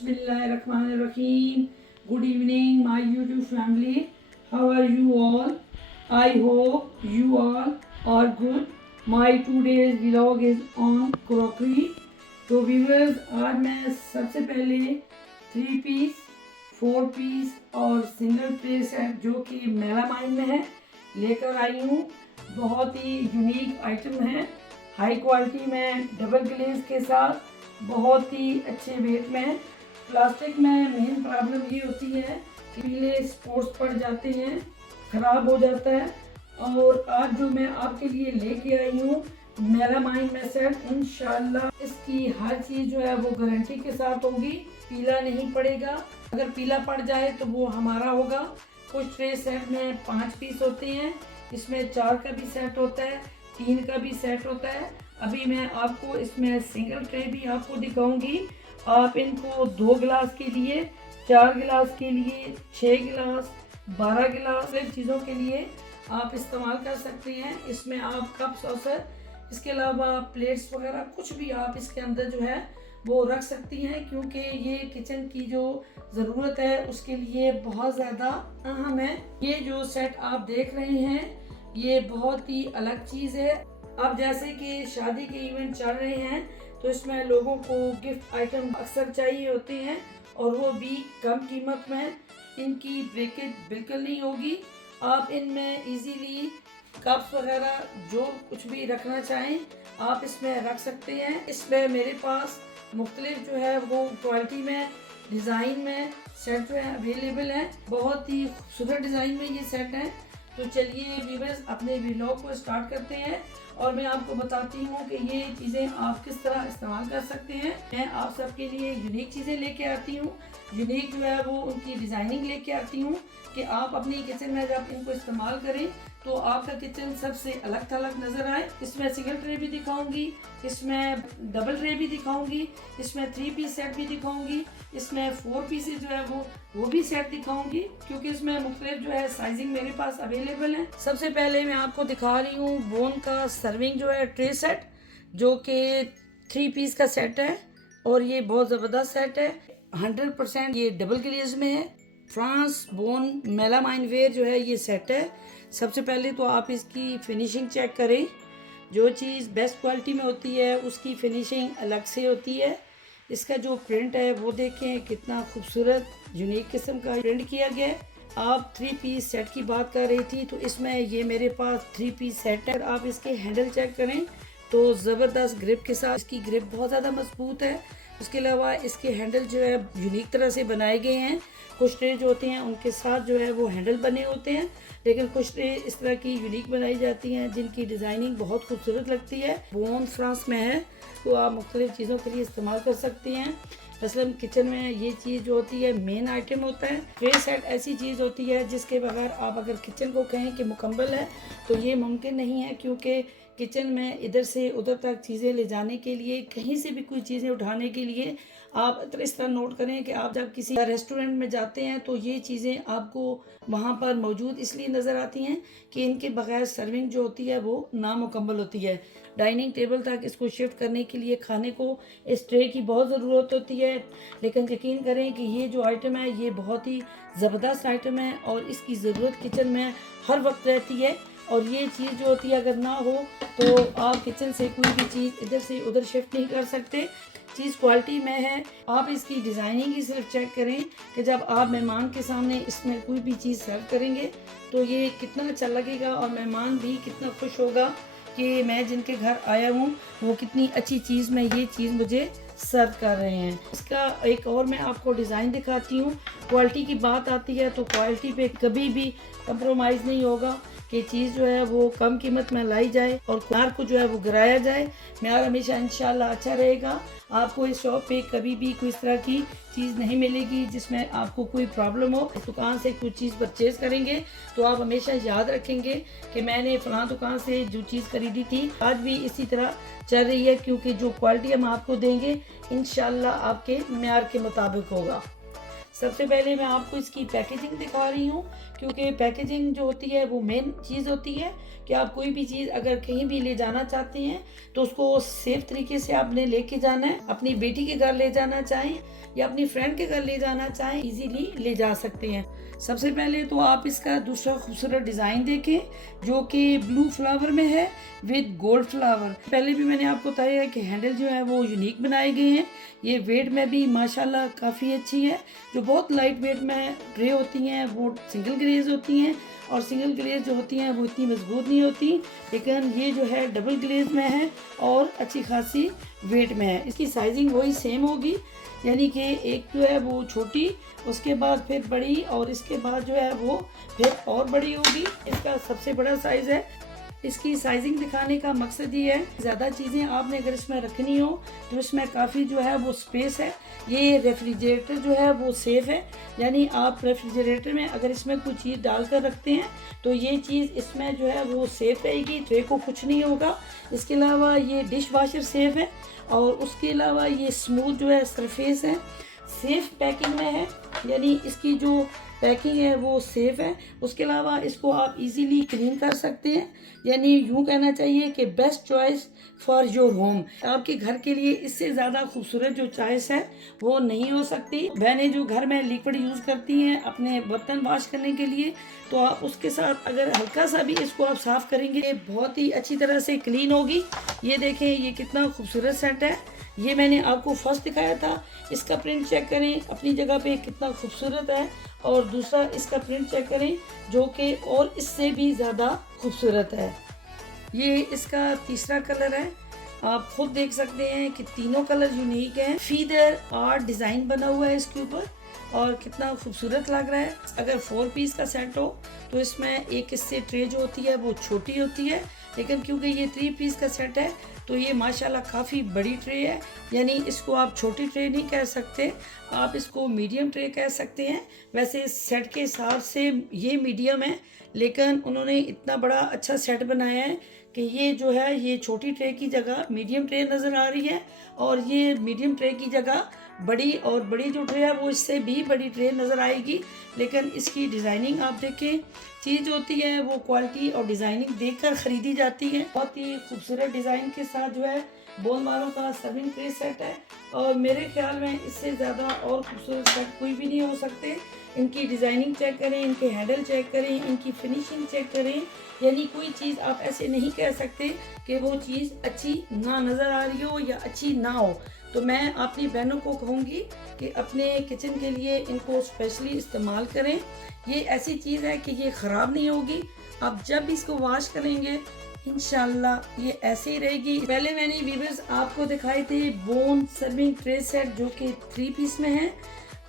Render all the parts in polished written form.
Bismillahirrahmanirrahim. Good evening, my YouTube family. How are you all? I hope you all are good. My today's vlog is on crockery. तो viewers, आज मैं सबसे पहले 3 piece, 4 piece और single tray set जो कि melamine में है लेकर आई हूँ। बहुत ही यूनिक आइटम है, हाई क्वालिटी में, डबल ग्लेज के साथ, बहुत ही अच्छे वेट में। प्लास्टिक में मेन प्रॉब्लम ये होती है कि पीले स्पॉट्स पड़ जाते हैं, ख़राब हो जाता है। और आज जो मैं आपके लिए लेके आई हूँ मेलामाइन में सेट, इंशाल्लाह इसकी हर चीज़ जो है वो गारंटी के साथ होगी, पीला नहीं पड़ेगा। अगर पीला पड़ जाए तो वो हमारा होगा। कुछ ट्रे सेट में 5 पीस होते हैं, इसमें 4 का भी सेट होता है, 3 का भी सेट होता है। अभी मैं आपको इसमें सिंगल ट्रे भी आपको दिखाऊंगी। आप इनको 2 गिलास के लिए, 4 गिलास के लिए, 6 गिलास, 12 गिलास चीज़ों के लिए आप इस्तेमाल कर सकते हैं। इसमें आप कप सॉसर, इसके अलावा प्लेट्स वगैरह कुछ भी आप इसके अंदर जो है वो रख सकती हैं, क्योंकि ये किचन की जो ज़रूरत है उसके लिए बहुत ज़्यादा अहम है। ये जो सेट आप देख रहे हैं ये बहुत ही अलग चीज़ है। अब जैसे कि शादी के इवेंट चल रहे हैं तो इसमें लोगों को गिफ्ट आइटम अक्सर चाहिए होते हैं, और वो भी कम कीमत में। इनकी ब्रेकेज बिल्कुल नहीं होगी। आप इनमें इजीली कप्स वगैरह जो कुछ भी रखना चाहें आप इसमें रख सकते हैं। इसमें मेरे पास मुख्तलिफ जो है वो क्वालिटी में, डिज़ाइन में सेट जो है अवेलेबल है। बहुत ही खूबसूरत डिज़ाइन में ये सेट है। तो चलिए व्यूअर्स, अपने व्लॉग को स्टार्ट करते हैं और मैं आपको बताती हूँ कि ये चीज़ें आप किस तरह इस्तेमाल कर सकते हैं। मैं आप सबके लिए यूनिक चीज़ें लेके आती हूँ, यूनिक जो है वो उनकी डिज़ाइनिंग लेके आती हूँ कि आप अपनी किचन में जब इनको इस्तेमाल करें तो आपका किचन सबसे अलग थलग नज़र आए। इसमें सिंगल ट्रे भी दिखाऊंगी, इसमें डबल ट्रे भी दिखाऊंगी, इसमें 3 पीस सेट भी दिखाऊंगी, इसमें 4 पीसेज जो है वो भी सेट दिखाऊंगी, क्योंकि इसमें मुख्तलिफ जो है साइजिंग मेरे पास अवेलेबल है। सबसे पहले मैं आपको दिखा रही हूँ बोन का सर्विंग जो है ट्रे सेट, जो कि 3 पीस का सेट है और ये बहुत ज़बरदस्त सेट है। 100% ये डबल ग्लेज में है। फ्रांस बोन मेलामाइन वेयर जो है ये सेट है। सबसे पहले तो आप इसकी फिनिशिंग चेक करें। जो चीज़ बेस्ट क्वालिटी में होती है उसकी फिनिशिंग अलग से होती है। इसका जो प्रिंट है वो देखें, कितना खूबसूरत यूनिक किस्म का प्रिंट किया गया है। आप 3 पीस सेट की बात कर रही थी, तो इसमें ये मेरे पास 3 पीस सेट है। आप इसके हैंडल चेक करें तो ज़बरदस्त ग्रिप के साथ, इसकी ग्रिप बहुत ज़्यादा मजबूत है। उसके अलावा इसके हैंडल जो है यूनिक तरह से बनाए गए हैं। कुछ ट्रे जो होते हैं उनके साथ जो है वो हैंडल बने होते हैं, लेकिन कुछ ट्रे इस तरह की यूनिक बनाई जाती हैं जिनकी डिज़ाइनिंग बहुत खूबसूरत लगती है। बोन फ्रांस में है तो आप मुख्तलिफ चीज़ों के लिए इस्तेमाल कर सकती हैं। मसलन किचन में ये चीज़ जो होती है मेन आइटम होता है। ट्रे सेट ऐसी चीज़ होती है जिसके बगैर आप अगर किचन को कहें कि मुकम्मल है तो ये मुमकिन नहीं है, क्योंकि किचन में इधर से उधर तक चीज़ें ले जाने के लिए, कहीं से भी कोई चीज़ें उठाने के लिए आप इस तरह नोट करें कि आप जब किसी रेस्टोरेंट में जाते हैं तो ये चीज़ें आपको वहाँ पर मौजूद इसलिए नज़र आती हैं कि इनके बगैर सर्विंग जो होती है वो नामुकम्मल होती है। डाइनिंग टेबल तक इसको शिफ्ट करने के लिए खाने को इस ट्रे की बहुत ज़रूरत होती है, लेकिन यकीन करें कि ये जो आइटम है ये बहुत ही ज़बरदस्त आइटम है और इसकी ज़रूरत किचन में हर वक्त रहती है। और ये चीज़ जो होती है अगर ना हो तो आप किचन से कोई भी चीज़ इधर से उधर शिफ्ट नहीं कर सकते। चीज़ क्वालिटी में है। आप इसकी डिज़ाइनिंग ही सिर्फ चेक करें कि जब आप मेहमान के सामने इसमें कोई भी चीज़ सर्व करेंगे तो ये कितना अच्छा लगेगा और मेहमान भी कितना खुश होगा कि मैं जिनके घर आया हूँ वो कितनी अच्छी चीज़ में ये चीज़ मुझे सर्व कर रहे हैं। इसका एक और मैं आपको डिज़ाइन दिखाती हूँ। क्वालिटी की बात आती है तो क्वालिटी पे कभी भी कंप्रोमाइज़ नहीं होगा कि चीज़ जो है वो कम कीमत में लाई जाए और म्यार को जो है वो गिराया जाए। म्यार हमेशा इंशाल्लाह अच्छा रहेगा। आपको इस शॉप पे कभी भी कोई इस तरह की चीज़ नहीं मिलेगी जिसमें आपको कोई प्रॉब्लम हो। इस दुकान से कुछ चीज़ परचेज़ करेंगे तो आप हमेशा याद रखेंगे कि मैंने फ़लाँ दुकान से जो चीज़ खरीदी थी, आज भी इसी तरह चल रही है, क्योंकि जो क्वालिटी हम आपको देंगे इंशाल्लाह आपके म्यार के मुताबिक होगा। सबसे पहले मैं आपको इसकी पैकेजिंग दिखा रही हूँ, क्योंकि पैकेजिंग जो होती है वो मेन चीज़ होती है कि आप कोई भी चीज़ अगर कहीं भी ले जाना चाहते हैं तो उसको सेफ तरीके से आपने लेके जाना है। अपनी बेटी के घर ले जाना चाहें या अपनी फ्रेंड के घर ले जाना चाहें, इजीली ले जा सकते हैं। सबसे पहले तो आप इसका दूसरा खूबसूरत डिज़ाइन देखें जो कि ब्लू फ्लावर में है विद गोल्ड फ्लावर। पहले भी मैंने आपको बताया है कि हैंडल जो है वो यूनिक बनाए गए हैं। ये वेट में भी माशाल्लाह काफ़ी अच्छी है। जो बहुत लाइट वेट में ट्रे होती हैं वो सिंगल ग्लेज होती हैं, और सिंगल ग्लेज जो होती हैं वो इतनी मजबूत नहीं होती, लेकिन ये जो है डबल ग्लेज में है और अच्छी खासी वेट में है। इसकी साइजिंग वही सेम होगी, यानी कि एक जो है वो छोटी, उसके बाद फिर बड़ी, और इसके बाद जो है वो फिर और बड़ी होगी। इसका सबसे बड़ा साइज़ है। इसकी साइजिंग दिखाने का मकसद ये है, ज़्यादा चीज़ें आपने अगर इसमें रखनी हो तो इसमें काफ़ी जो है वो स्पेस है। ये रेफ्रिजरेटर जो है वो सेफ़ है, यानी आप रेफ्रिजरेटर में अगर इसमें कोई चीज़ डालकर रखते हैं तो ये चीज़ इसमें जो है वो सेफ़ रहेगी, ट्रे को कुछ नहीं होगा। इसके अलावा ये डिश वाशर सेफ़ है, और उसके अलावा ये स्मूथ जो है सरफेस है, सेफ़ पैकिंग में है, यानी इसकी जो पैकिंग है वो सेफ़ है। उसके अलावा इसको आप इजीली क्लीन कर सकते हैं, यानी यूँ कहना चाहिए कि best choice for your home. आपके घर के लिए इससे ज़्यादा खूबसूरत जो चॉइस है वो नहीं हो सकती। बहनें जो घर में लिक्विड यूज़ करती हैं अपने बर्तन वॉश करने के लिए, तो आप उसके साथ अगर हल्का सा भी इसको आप साफ़ करेंगे बहुत ही अच्छी तरह से क्लीन होगी। ये देखें ये कितना खूबसूरत सेट है। ये मैंने आपको फर्स्ट दिखाया था, इसका प्रिंट चेक करें अपनी जगह पे कितना खूबसूरत है, और दूसरा इसका प्रिंट चेक करें जो कि और इससे भी ज़्यादा खूबसूरत है। ये इसका तीसरा कलर है। आप खुद देख सकते हैं कि तीनों कलर यूनिक हैं। फीदर आर्ट डिज़ाइन बना हुआ है इसके ऊपर, और कितना खूबसूरत लग रहा है। अगर 4 पीस का सेट हो तो इसमें एक इससे ट्रे जो होती है वो छोटी होती है, लेकिन क्योंकि ये 3 पीस का सेट है तो ये माशाल्लाह काफ़ी बड़ी ट्रे है। यानी इसको आप छोटी ट्रे नहीं कह सकते, आप इसको मीडियम ट्रे कह सकते हैं। वैसे सेट के हिसाब से ये मीडियम है, लेकिन उन्होंने इतना बड़ा अच्छा सेट बनाया है कि ये जो है ये छोटी ट्रे की जगह मीडियम ट्रे नज़र आ रही है, और ये मीडियम ट्रे की जगह बड़ी, और बड़ी जो ट्रे है वो इससे भी बड़ी ट्रे नज़र आएगी। लेकिन इसकी डिज़ाइनिंग आप देखें, चीज़ होती है वो क्वालिटी और डिज़ाइनिंग देखकर ख़रीदी जाती है। बहुत ही खूबसूरत डिज़ाइन के साथ जो है बोल मारों का सर्विंग ट्रे सेट है, और मेरे ख्याल में इससे ज़्यादा और खूबसूरत सेट कोई भी नहीं हो सकते। इनकी डिज़ाइनिंग चेक करें, इनके हैंडल चेक करें, इनकी फिनिशिंग चेक करें, यानी कोई चीज़ आप ऐसे नहीं कह सकते कि वो चीज़ अच्छी ना नज़र आ रही हो या अच्छी ना हो। तो मैं अपनी बहनों को कहूँगी कि अपने किचन के लिए इनको स्पेशली इस्तेमाल करें। ये ऐसी चीज़ है कि ये ख़राब नहीं होगी, आप जब भी इसको वॉश करेंगे इंशाल्लाह ये ऐसे ही रहेगी। पहले मैंने व्यूअर्स आपको दिखाए थे बोन सर्विंग ट्रे सेट जो कि 3 पीस में है।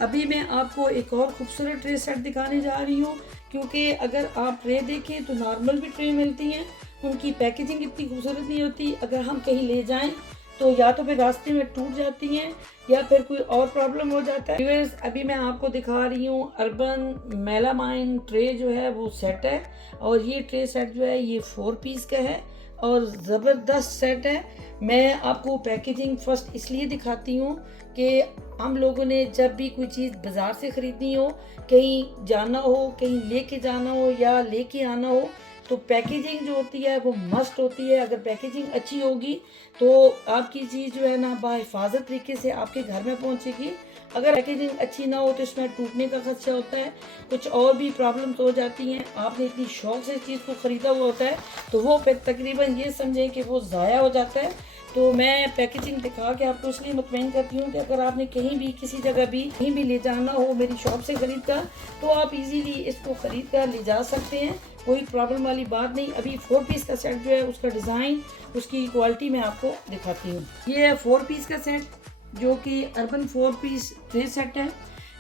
अभी मैं आपको एक और खूबसूरत ट्रे सेट दिखाने जा रही हूँ, क्योंकि अगर आप ट्रे देखें तो नॉर्मल भी ट्रे मिलती हैं, उनकी पैकेजिंग इतनी खूबसूरत नहीं होती। अगर हम कहीं ले जाएं तो या तो फिर रास्ते में टूट जाती हैं या फिर कोई और प्रॉब्लम हो जाता है। व्यूअर्स अभी मैं आपको दिखा रही हूँ अर्बन मेलामाइन ट्रे जो है वो सेट है, और ये ट्रे सेट जो है ये 4 पीस का है और ज़बरदस्त सेट है। मैं आपको पैकेजिंग फर्स्ट इसलिए दिखाती हूँ कि हम लोगों ने जब भी कोई चीज़ बाज़ार से ख़रीदनी हो, कहीं जाना हो, कहीं लेके जाना हो या लेके आना हो, तो पैकेजिंग जो होती है वो मस्ट होती है। अगर पैकेजिंग अच्छी होगी तो आपकी चीज़ जो है ना बाहिफाजत तरीके से आपके घर में पहुंचेगी। अगर पैकेजिंग अच्छी ना हो तो इसमें टूटने का खदशा होता है, कुछ और भी प्रॉब्लम्स हो जाती हैं। आपने इतनी शौक से चीज़ को ख़रीदा हुआ होता है तो वो फिर तकरीबन ये समझें कि वो ज़ाया हो जाता है। तो मैं पैकेजिंग दिखा के आपको इसलिए मुतमईन करती हूँ कि अगर आपने कहीं भी किसी जगह भी कहीं भी ले जाना हो मेरी शॉप से ख़रीद कर, तो आप इजीली इसको ख़रीद कर ले जा सकते हैं, कोई प्रॉब्लम वाली बात नहीं। अभी 4 पीस का सेट जो है उसका डिज़ाइन, उसकी क्वालिटी मैं आपको दिखाती हूँ। ये है 4 पीस का सेट जो कि अर्बन 4 पीस ट्रे सेट है।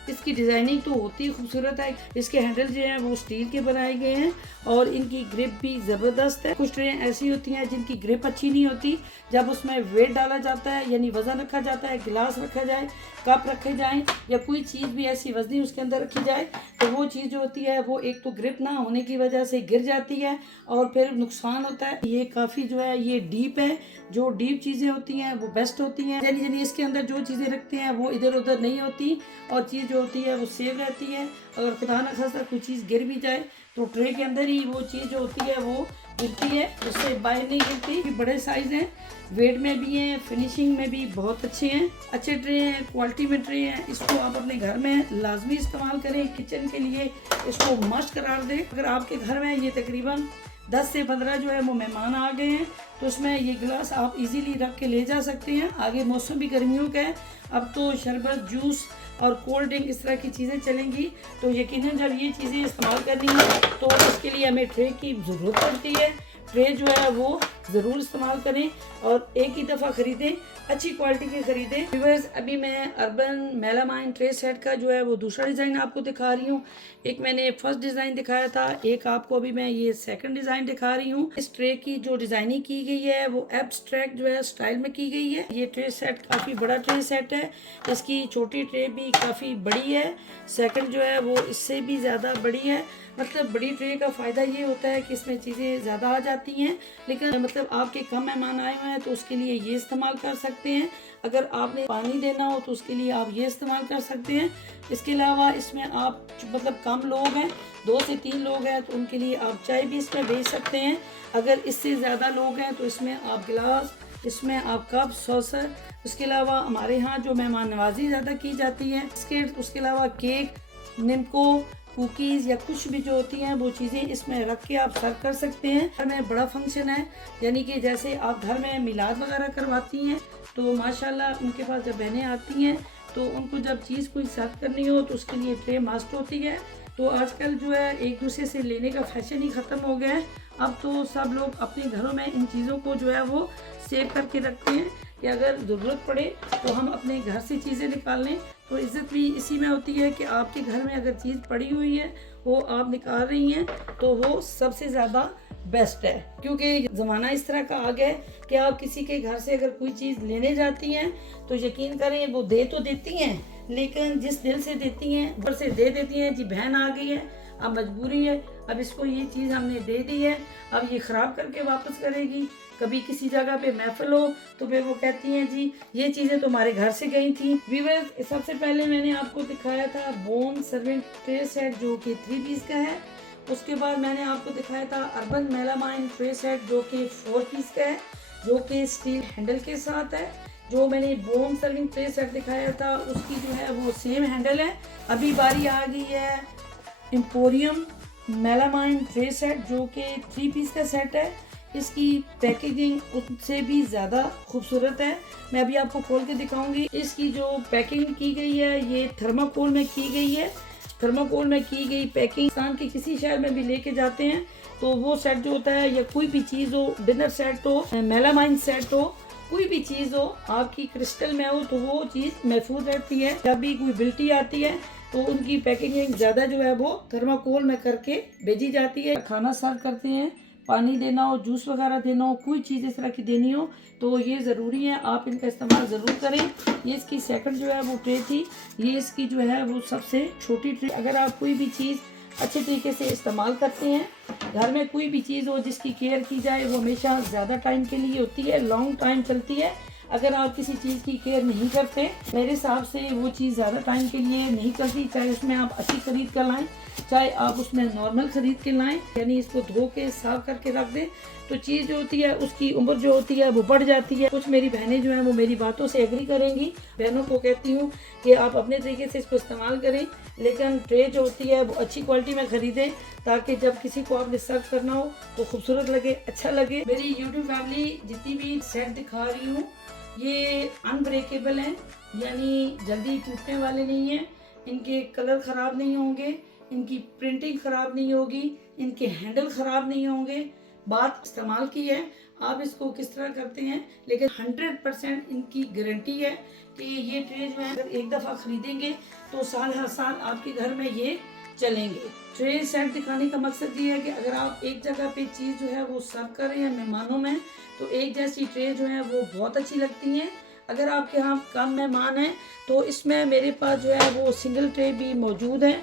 इसकी डिज़ाइनिंग तो होती ही खूबसूरत है। इसके हैंडल जो हैं वो स्टील के बनाए गए हैं और इनकी ग्रिप भी ज़बरदस्त है। कुछ ट्रे ऐसी होती हैं जिनकी ग्रिप अच्छी नहीं होती, जब उसमें वेट डाला जाता है यानी वज़न रखा जाता है, गिलास रखा जाए, कप रखे जाएं या कोई चीज़ भी ऐसी वजनी उसके अंदर रखी जाए तो वो चीज़ जो होती है वो एक तो ग्रिप ना होने की वजह से गिर जाती है और फिर नुकसान होता है। ये काफ़ी जो है ये डीप है, जो डीप चीज़ें होती हैं वो बेस्ट होती हैं, यानी इसके अंदर जो चीज़ें रखते हैं वो इधर उधर नहीं होती और चीज़ जो होती है वो सेव रहती है। अगर खुदा न खास्ता कोई चीज़ गिर भी जाए तो ट्रे के अंदर ही वो चीज़ जो होती है वो गिरती है, उससे बाहर नहीं गिरती। बड़े साइज़ हैं, वेट में भी हैं, फिनिशिंग में भी बहुत अच्छे हैं, अच्छे ट्रे हैं, क्वालिटी में ट्रे हैं। इसको आप अपने घर में लाजमी इस्तेमाल करें, किचन के लिए इसको मस्ट करार दें। अगर आपके घर में ये तकरीबन 10 से 15 जो है वो मेहमान आ गए हैं तो उसमें ये गिलास आप इजीली रख के ले जा सकते हैं। आगे मौसम भी गर्मियों का है, अब तो शरबत, जूस और कोल्ड ड्रिंक इस तरह की चीज़ें चलेंगी, तो यकीनन जब ये चीज़ें इस्तेमाल करनी है तो इसके लिए हमें ट्रे की ज़रूरत पड़ती है। ट्रे जो है वो ज़रूर इस्तेमाल करें और एक ही दफ़ा ख़रीदें, अच्छी क्वालिटी के ख़रीदें। व्यूअर्स, अभी मैं अर्बन मेलामाइन ट्रे सेट का जो है वो दूसरा डिज़ाइन आपको दिखा रही हूँ। एक मैंने फर्स्ट डिज़ाइन दिखाया था, एक आपको अभी मैं ये सेकंड डिज़ाइन दिखा रही हूँ। इस ट्रे की जो डिज़ाइनिंग की गई है वो एब्स्ट्रैक्ट जो है स्टाइल में की गई है। ये ट्रे सेट काफ़ी बड़ा ट्रे सेट है, इसकी छोटी ट्रे भी काफ़ी बड़ी है, सेकंड जो है वो इससे भी ज़्यादा बड़ी है। मतलब बड़ी ट्रे का फ़ायदा ये होता है कि इसमें चीज़ें ज़्यादा आ जाती हैं, लेकिन मतलब आपके कम मेहमान आए हुए हैं तो उसके लिए ये इस्तेमाल कर सकते हैं। अगर आपने पानी देना हो तो उसके लिए आप ये इस्तेमाल कर सकते हैं। इसके अलावा इसमें आप मतलब कम लोग हैं, 2 से 3 लोग हैं, तो उनके लिए आप चाय भी इसमें भेज सकते हैं। अगर इससे ज़्यादा लोग हैं तो इसमें आप गिलास, इसमें आप कप, सॉसर, उसके अलावा हमारे यहाँ जो मेहमान नवाजी ज़्यादा की जाती है, बिस्किट, उसके अलावा केक, निम्को, कुकीज़ या कुछ भी जो होती हैं वो चीज़ें इसमें रख के आप सर्व कर सकते हैं। घर में बड़ा फंक्शन है, यानी कि जैसे आप घर में मिलाद वगैरह करवाती हैं तो माशाल्लाह उनके पास जब बहनें आती हैं तो उनको जब चीज़ कोई सर्व करनी हो तो उसके लिए ट्रे मस्ट होती है। तो आजकल जो है एक दूसरे से लेने का फैशन ही ख़त्म हो गया है। अब तो सब लोग अपने घरों में इन चीज़ों को जो है वो सेव करके रखते हैं कि अगर ज़रूरत पड़े तो हम अपने घर से चीज़ें निकाल लें। तो इज़्ज़त भी इसी में होती है कि आपके घर में अगर चीज़ पड़ी हुई है वो आप निकाल रही हैं तो वो सबसे ज़्यादा बेस्ट है, क्योंकि ज़माना इस तरह का आ गया है कि आप किसी के घर से अगर कोई चीज़ लेने जाती हैं तो यकीन करें वो दे तो देती हैं, लेकिन जिस दिल से देती हैं ऊपर से दे देती हैं। जी बहन आ गई है, अब मजबूरी है, अब इसको ये चीज़ हमने दे दी है, अब ये ख़राब करके वापस करेगी। कभी किसी जगह पे महफिल हो तो फिर वो कहती हैं जी ये चीज़ें तुम्हारे घर से गई थी। व्यूअर्स, सबसे पहले मैंने आपको दिखाया था बोन सर्विंग ट्रे सेट जो कि 3 पीस का है। उसके बाद मैंने आपको दिखाया था अर्बन मेलामाइन ट्रे सेट जो कि 4 पीस का है, जो कि स्टील हैंडल के साथ है। जो मैंने बोन सर्विंग ट्रे सेट दिखाया था उसकी जो है वो सेम हैंडल है। अभी बारी आ गई है एम्पोरियम मेलामाइन ट्रे सेट जो कि 3 पीस का सेट है। इसकी पैकेजिंग उससे भी ज़्यादा खूबसूरत है, मैं अभी आपको खोल के दिखाऊंगी। इसकी जो पैकिंग की गई है ये थर्माकोल में की गई है। थर्माकोल में की गई पैकिंग पाकिस्तान के किसी शहर में भी लेके जाते हैं तो वो सेट जो होता है या कोई भी चीज़ हो, डिनर सेट हो, मेलामाइन सेट हो, कोई भी चीज़ हो आपकी क्रिस्टल में हो तो वो चीज़ महफूज रहती है। जब भी कोई बिल्टी आती है तो उनकी पैकेजिंग ज़्यादा जो है वो थर्माकोल में करके भेजी जाती है। खाना सर्व करते हैं, पानी देना हो, जूस वगैरह देना हो, कोई चीज़ इस तरह की देनी हो तो ये ज़रूरी है, आप इनका इस्तेमाल ज़रूर करें। ये इसकी सेकंड जो है वो ट्रे थी, ये इसकी जो है वो सबसे छोटी ट्रे। अगर आप कोई भी चीज़ अच्छे तरीके से इस्तेमाल करते हैं, घर में कोई भी चीज़ हो जिसकी केयर की जाए वो हमेशा ज़्यादा टाइम के लिए होती है, लॉन्ग टाइम चलती है। अगर आप किसी चीज़ की केयर नहीं करते मेरे हिसाब से वो चीज़ ज़्यादा टाइम के लिए नहीं चलती, चाहे उसमें आप अच्छी खरीद कर लाएं चाहे आप उसमें नॉर्मल खरीद के लाएं, यानी इसको धो के साफ करके रख दें तो चीज़ जो होती है उसकी उम्र जो होती है वो बढ़ जाती है। कुछ मेरी बहनें जो हैं वो मेरी बातों से एग्री करेंगी। बहनों को कहती हूँ कि आप अपने तरीके से इसको इस्तेमाल करें, लेकिन ट्रे जो होती है वो अच्छी क्वालिटी में ख़रीदें ताकि जब किसी को आपने सर्व करना हो तो खूबसूरत लगे, अच्छा लगे। मेरी यूट्यूब फैमिली जितनी भी सेट दिखा रही हूँ ये अनब्रेकेबल हैं, यानी जल्दी टूटने वाले नहीं हैं, इनके कलर ख़राब नहीं होंगे, इनकी प्रिंटिंग ख़राब नहीं होगी, इनके हैंडल ख़राब नहीं होंगे। बात इस्तेमाल की है, आप इसको किस तरह करते हैं, लेकिन 100% इनकी गारंटी है कि ये ट्रे जो है अगर एक दफ़ा ख़रीदेंगे तो साल हर साल आपके घर में ये चलेंगे। ट्रे सेट दिखाने का मकसद ये है कि अगर आप एक जगह पे चीज़ जो है वो सर्व कर रहे हैं मेहमानों में तो एक जैसी ट्रे जो है वो बहुत अच्छी लगती हैं। अगर आपके यहाँ कम मेहमान हैं तो इसमें मेरे पास जो है वो सिंगल ट्रे भी मौजूद है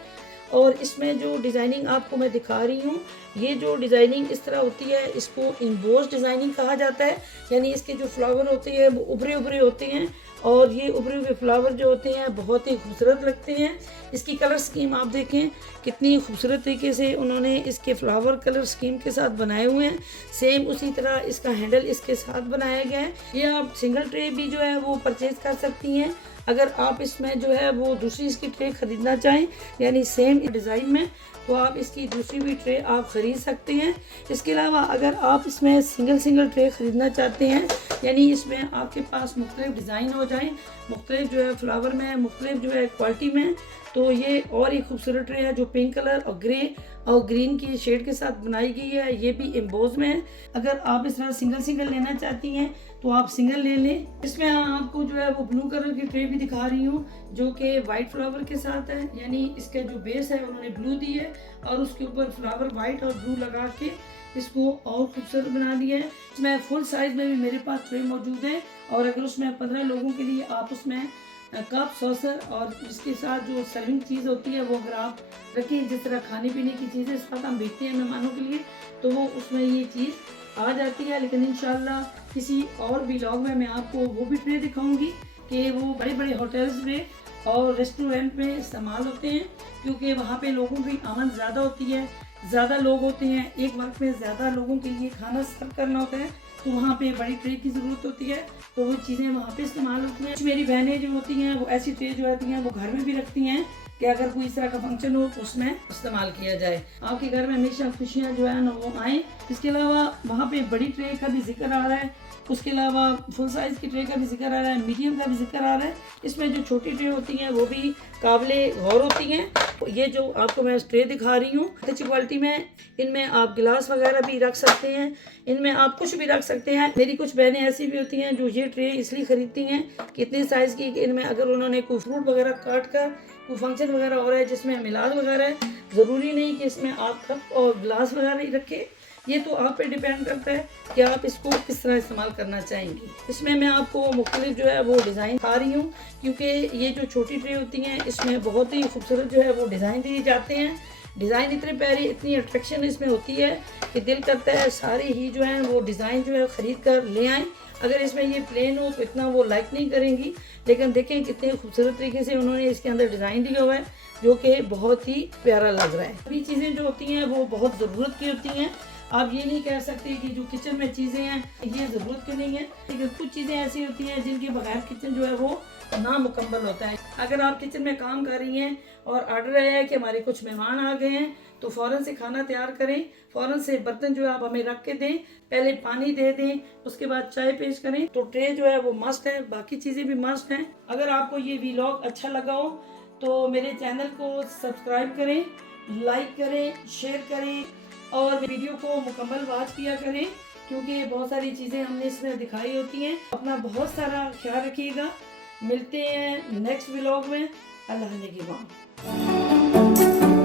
और इसमें जो डिज़ाइनिंग आपको मैं दिखा रही हूँ, ये जो डिज़ाइनिंग इस तरह होती है, इसको एम्बोस डिज़ाइनिंग कहा जाता है। यानी इसके जो फ्लावर होते हैं वो उभरे उभरे होते हैं, और ये उभरे हुए फ्लावर जो होते हैं बहुत ही खूबसूरत लगते हैं। इसकी कलर स्कीम आप देखें कितनी खूबसूरत तरीके से उन्होंने इसके फ्लावर कलर स्कीम के साथ बनाए हुए हैं। सेम उसी तरह इसका हैंडल इसके साथ बनाया गया है। ये आप सिंगल ट्रे भी जो है वो परचेज़ कर सकती हैं। अगर आप इसमें जो है वो दूसरी इसकी ट्रे ख़रीदना चाहें, यानी सेम डिज़ाइन में, तो आप इसकी दूसरी भी ट्रे आप ख़रीद सकते हैं। इसके अलावा अगर आप इसमें सिंगल ट्रे ख़रीदना चाहते हैं, यानी इसमें आपके पास मुख्तलिफ डिज़ाइन हो जाएं, मुख्तलिफ जो है फ्लावर में, मुख्तलिफ जो है क्वालिटी में, तो ये और एक खूबसूरत ट्रे है जो पिंक कलर और ग्रे और ग्रीन की शेड के साथ बनाई गई है। ये भी एम्बोज में है। अगर आप इस तरह सिंगल लेना चाहती हैं तो आप सिंगल ले लें। इसमें आपको जो है वो ब्लू कलर की ट्रे भी दिखा रही हूँ जो कि वाइट फ्लावर के साथ है, यानी इसका जो बेस है उन्होंने ब्लू दी है और उसके ऊपर फ्लावर वाइट और ब्लू लगा के इसको और खूबसूरत बना दिया है। इसमें फुल साइज में भी मेरे पास ट्रे मौजूद है, और अगर उसमें 15 लोगों के लिए आप उसमें कप, सॉसर और इसके साथ जो सर्विंग चीज़ होती है वो अगर आप रखें, जिस तरह खाने पीने की चीज़ें साथ हम भेजते हैं मेहमानों के लिए, तो वो उसमें ये चीज़ आ जाती है। लेकिन इंशाल्लाह किसी और व्लॉग में मैं आपको वो भी ट्रे दिखाऊंगी कि वो बड़े बड़े होटल्स में और रेस्टोरेंट में इस्तेमाल होते हैं, क्योंकि वहाँ पे लोगों की आमद ज़्यादा होती है, ज़्यादा लोग होते हैं, एक वक्त में ज़्यादा लोगों के लिए खाना सर्व करना होता है, तो वहाँ पे बड़ी ट्रे की ज़रूरत होती है, तो वो चीज़ें वहाँ पे इस्तेमाल होती हैं। मेरी बहनें जो होती हैं वो ऐसी ट्रे जो होती हैं वो घर में भी रखती हैं कि अगर कोई इस तरह का फंक्शन हो तो उसमें इस्तेमाल किया जाए। आपके घर में हमेशा खुशियाँ जो है ना वो आएँ। इसके अलावा वहाँ पे बड़ी ट्रे का भी जिक्र आ रहा है, उसके अलावा फुल साइज़ की ट्रे का भी जिक्र आ रहा है, मीडियम का भी जिक्र आ रहा है। इसमें जो छोटी ट्रे होती हैं वो भी काबिले गौर होती हैं। ये जो आपको मैं ट्रे दिखा रही हूँ अच्छी क्वालिटी में, इनमें आप गिलास वगैरह भी रख सकते हैं, इनमें आप कुछ भी रख सकते हैं। मेरी कुछ बहनें ऐसी भी होती हैं जो ये ट्रे इसलिए ख़रीदती हैं कि इतनी साइज़ की कि इनमें अगर उन्होंने कोई फ्रूट वगैरह काट कर कोई फंक्शन वगैरह हो रहा है जिसमें मिलाद वगैरह है, ज़रूरी नहीं कि इसमें आप कप और गिलास वगैरह ही रखें। ये तो आप पे डिपेंड करता है कि आप इसको किस तरह इस्तेमाल करना चाहेंगी। इसमें मैं आपको मुख्तलिफ जो है वो डिज़ाइन दिखा रही हूँ, क्योंकि ये जो छोटी ट्रे होती हैं इसमें बहुत ही खूबसूरत जो है वो डिज़ाइन दिए जाते हैं। डिज़ाइन इतने प्यारी, इतनी अट्रैक्शन इसमें होती है कि दिल करता है सारे ही जो है वो डिज़ाइन जो है ख़रीद कर ले आएँ। अगर इसमें ये प्लेन हो तो इतना वो लाइक नहीं करेंगी, लेकिन देखें कितने खूबसूरत तरीके से उन्होंने इसके अंदर डिज़ाइन दिया हुआ है जो कि बहुत ही प्यारा लग रहा है। सभी चीज़ें जो होती हैं वो बहुत ज़रूरत की होती हैं। आप ये नहीं कह सकते कि जो किचन में चीज़ें हैं ये ज़रूरत की नहीं है, लेकिन कुछ चीज़ें ऐसी होती हैं जिनके बगैर किचन जो है वो नामुकम्मल होता है। अगर आप किचन में काम कर रही हैं और ऑर्डर आया है कि हमारे कुछ मेहमान आ गए हैं, तो फ़ौरन से खाना तैयार करें, फ़ौरन से बर्तन जो है आप हमें रख के दें, पहले पानी दे दें, उसके बाद चाय पेश करें। तो ट्रे जो है वो मस्ट है, बाकी चीज़ें भी मस्ट हैं। अगर आपको ये व्लॉग अच्छा लगा हो तो मेरे चैनल को सब्सक्राइब करें, लाइक करें, शेयर करें और वीडियो को मुकम्मल वॉच किया करें, क्योंकि बहुत सारी चीज़ें हमने इसमें दिखाई होती हैं। अपना बहुत सारा ख्याल रखिएगा। मिलते हैं नेक्स्ट व्लॉग में। अल्लाह ने की माँ।